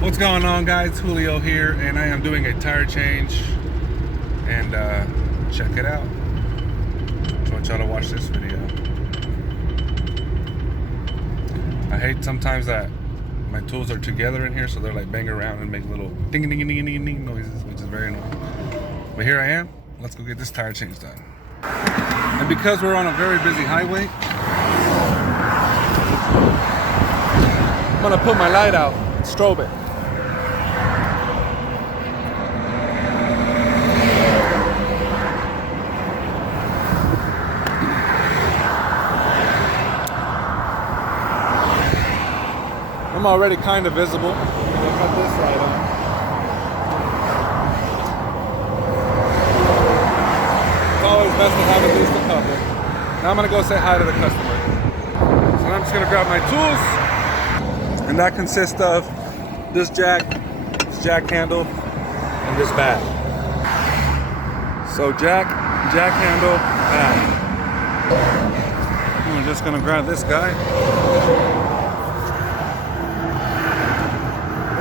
What's going on, guys? Julio here, and I am doing a tire change, and check it out. I want y'all to watch this video. I hate sometimes that my tools are together in here, so they're like banging around and make little ding ding ding ding ding ding noises, which is very annoying. But here I am. Let's go get this tire change done. And because we're on a very busy highway, I'm gonna put my light out, strobe it. I'm already kind of visible. I'll cut this light on. It's always best to have at least a couple. Now I'm gonna go say hi to the customer. So I'm just gonna grab my tools, and that consists of this jack handle, and this bag. So jack handle, bag. I'm just gonna grab this guy.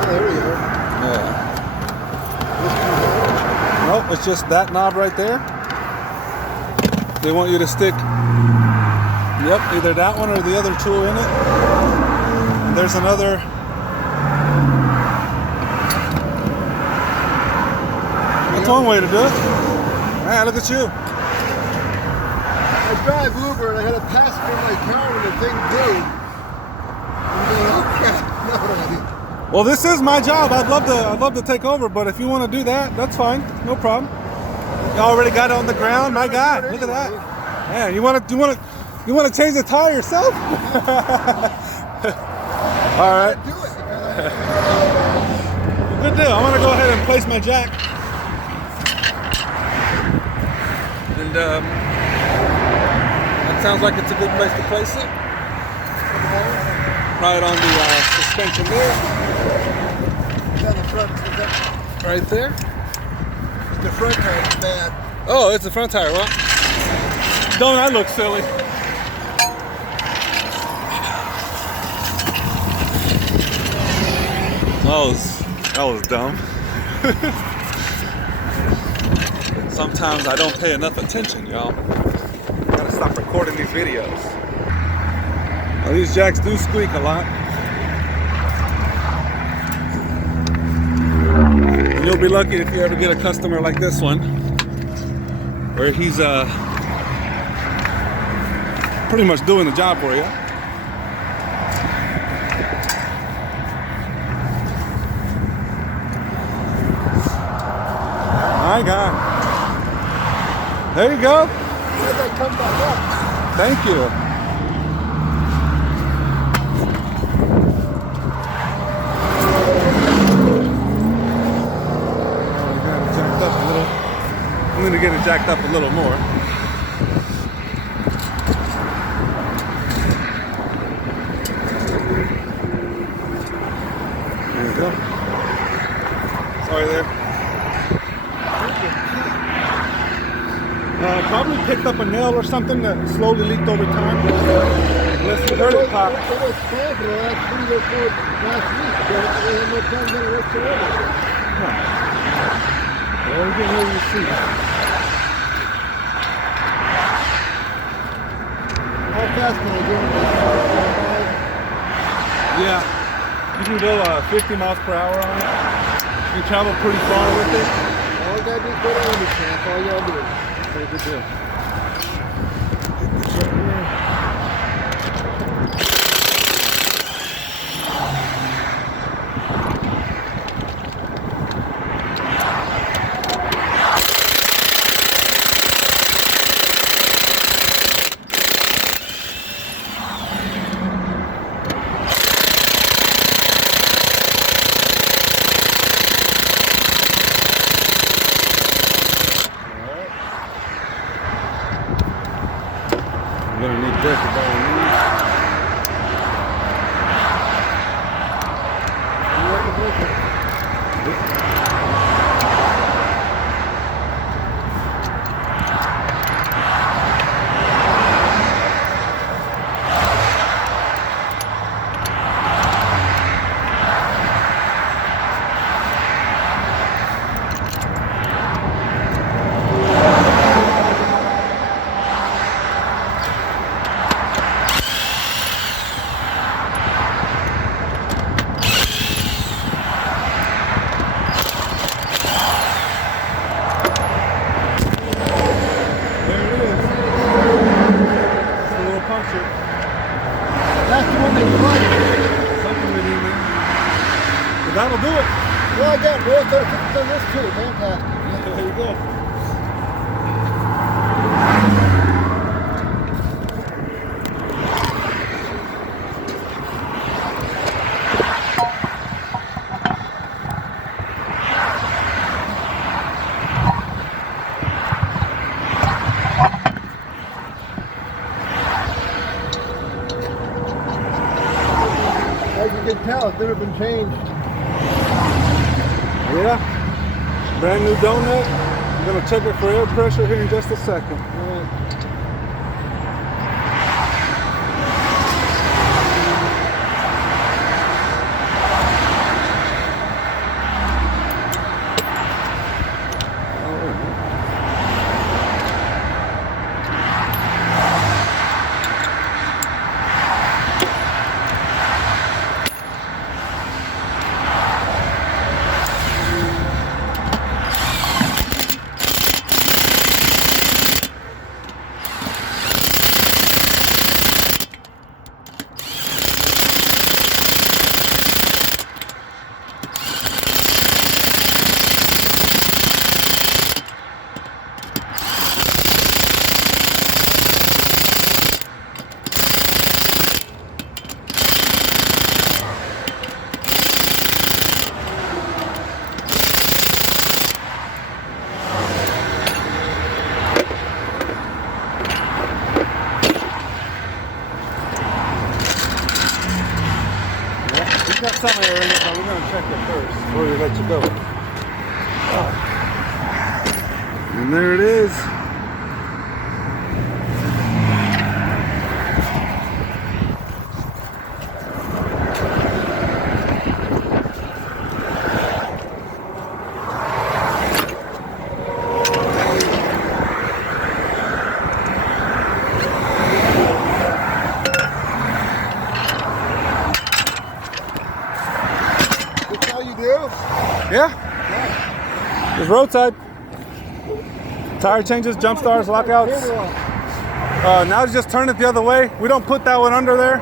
There we go. Yeah. Nope, it's just that knob right there. They want you to stick, yep, either that one or the other tool in it. And there's another. That's one way to do it. Man, look at you. I drive Uber and I had a passenger in my car when the thing blew. I'm going, oh crap. No, Well, this is my job. I'd love to take over, but if you want to do that, that's fine. No problem. You already got it on the ground, my guy. Look at that. Man, you want to change the tire yourself? All right. do it. Good deal. I'm gonna go ahead and place my jack. And that sounds like it's a good place to place it. Right on the suspension there. On the front. Right there. The front tire is bad. Oh, it's the front tire. Well, don't I look silly? That was dumb. Sometimes I don't pay enough attention, y'all. Gotta stop recording these videos. Well, these jacks do squeak a lot. And you'll be lucky if you ever get a customer like this one, where he's pretty much doing the job for you. My God. There you go. Why did I come back up? Thank you. I'm going to get it jacked up a little more. There we go. Sorry there. Probably picked up a nail or something that slowly leaked over time. Unless you heard it pop. It was fine for the last 3 or 4 last week. They had no problems on it whatsoever. Huh. Well, we're getting ready to see. How fast can I go? Yeah, you can go 50 miles per hour on it. You travel pretty far with it. All I gotta do is go to Army camp. All y'all do. Very good deal. But that'll do it. Well, I got more than this too. Fantastic. There you go. As you can tell, it's never been changed. Yeah. Brand new donut. I'm gonna check it for air pressure here in just a second. We got some air in it, but we're gonna check it first before we let you go. And there it is. That's how you do? Yeah. There's roadside. Tire changes, jump starts, lockouts. Now just turn it the other way. We don't put that one under there.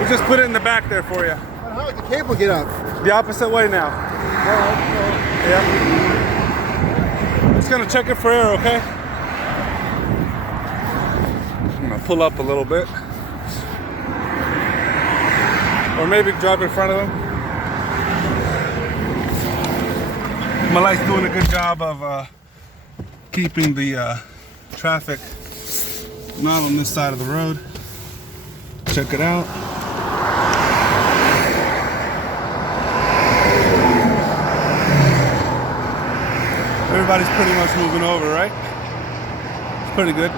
We just put it in the back there for you. How did the cable get up? The opposite way now. Yeah. Just gonna check it for air, okay? I'm gonna pull up a little bit. Or maybe drive in front of them. My light's doing a good job of keeping the traffic not on this side of the road. Check it out. Everybody's pretty much moving over, right? It's pretty good.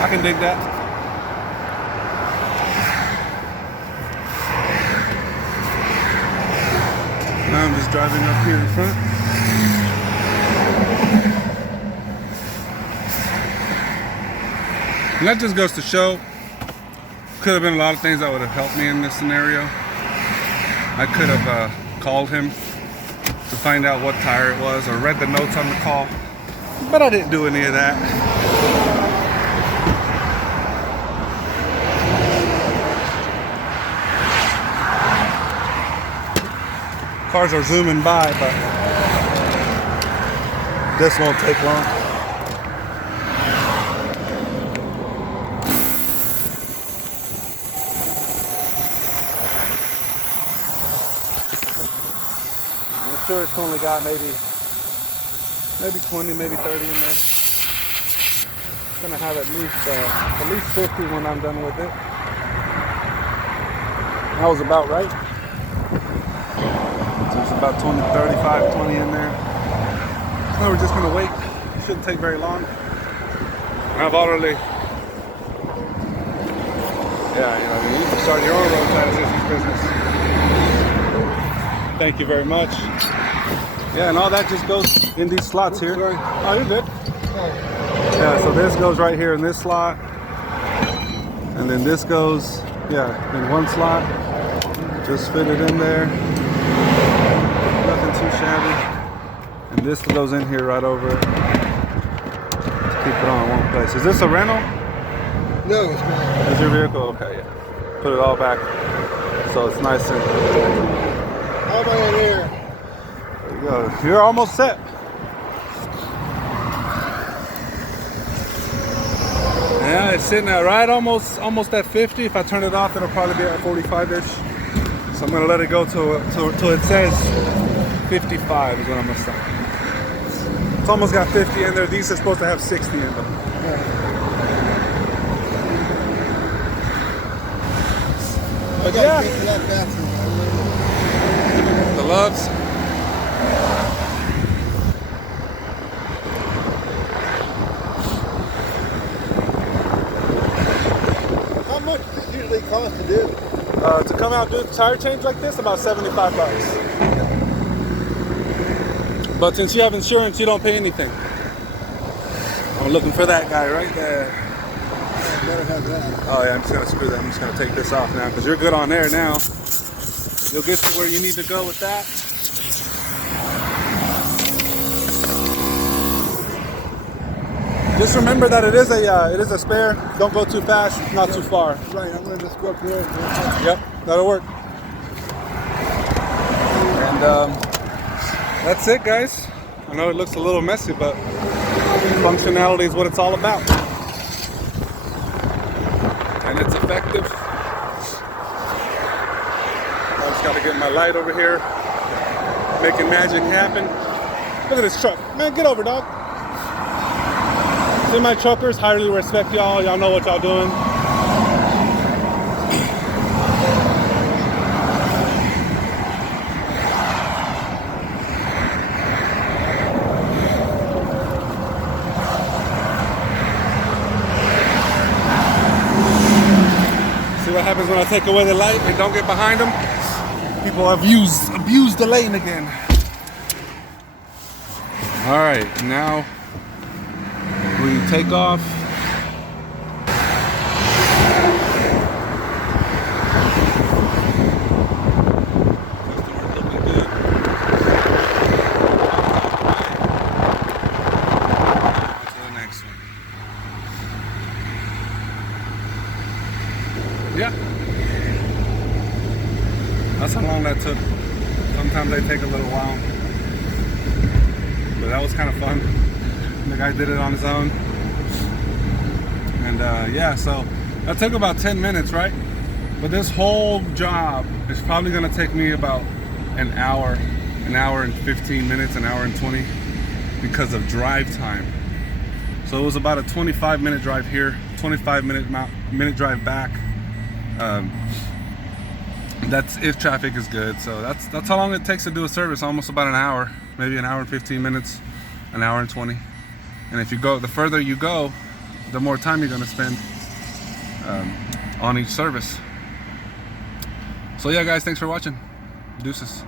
I can dig that. Now I'm just driving up here in front. And that just goes to show, could have been a lot of things that would have helped me in this scenario. I could have called him to find out what tire it was or read the notes on the call, but I didn't do any of that. Cars are zooming by, but this won't take long. I'm sure it's only got maybe 20, maybe 30 in there. It's gonna have at least 50 when I'm done with it. That was about right. So it's about 20, 35, 20 in there. So we're just gonna wait. It shouldn't take very long. I've already, you can start your own roadside assistance business. Thank you very much. Yeah, and all that just goes in these slots here. Sorry. Oh, you're good. Yeah, so this goes right here in this slot. And then this goes, in one slot. Just fit it in there. Nothing too shabby. And this goes in here right over it. Keep it on one place. Is this a rental? No, it's not. Is your vehicle? Okay, yeah. Put it all back so it's nice and. How about in here? There you go. You're almost set. Yeah, it's sitting at right almost at 50. If I turn it off, it'll probably be at 45-ish. So I'm gonna let it go till it says 55 is what I'm gonna stop. It's almost got 50 in there. These are supposed to have 60 in them. I gotta get to that bathroom. The Loves. How much does it usually cost to do? To come out and do a tire change like this, about 75 bucks. But since you have insurance, you don't pay anything. I'm looking for that guy right there. I better have that. Oh yeah, I'm just gonna screw that. I'm just gonna take this off now because you're good on there now. You'll get to where you need to go with that. Just remember that it is a spare. Don't go too fast. It's not too far. Right, I'm gonna just go up there. Yep, that'll work. And that's it, guys. I know it looks a little messy, but functionality is what it's all about. And it's effective. I just gotta get my light over here, making magic happen. Look at this truck. Man, get over, dog. Semi truckers, highly respect y'all. Y'all know what y'all doing. See what happens when I take away the light and don't get behind them? People abuse the lane again. All right, now we take off. Customer's looking good. To the next one. Yeah. That's how long that took. Sometimes they take a little while. But that was kind of fun. The guy did it on his own. And yeah, so that took about 10 minutes, right? But this whole job is probably gonna take me about an hour and 15 minutes, an hour and 20 because of drive time. So it was about a 25-minute drive here, 25-minute drive back. That's if traffic is good. So that's how long it takes to do a service, almost about an hour, maybe an hour and 15 minutes, an hour and 20. And if you go, the further you go, the more time you're gonna spend on each service. So yeah, guys, thanks for watching. Deuces.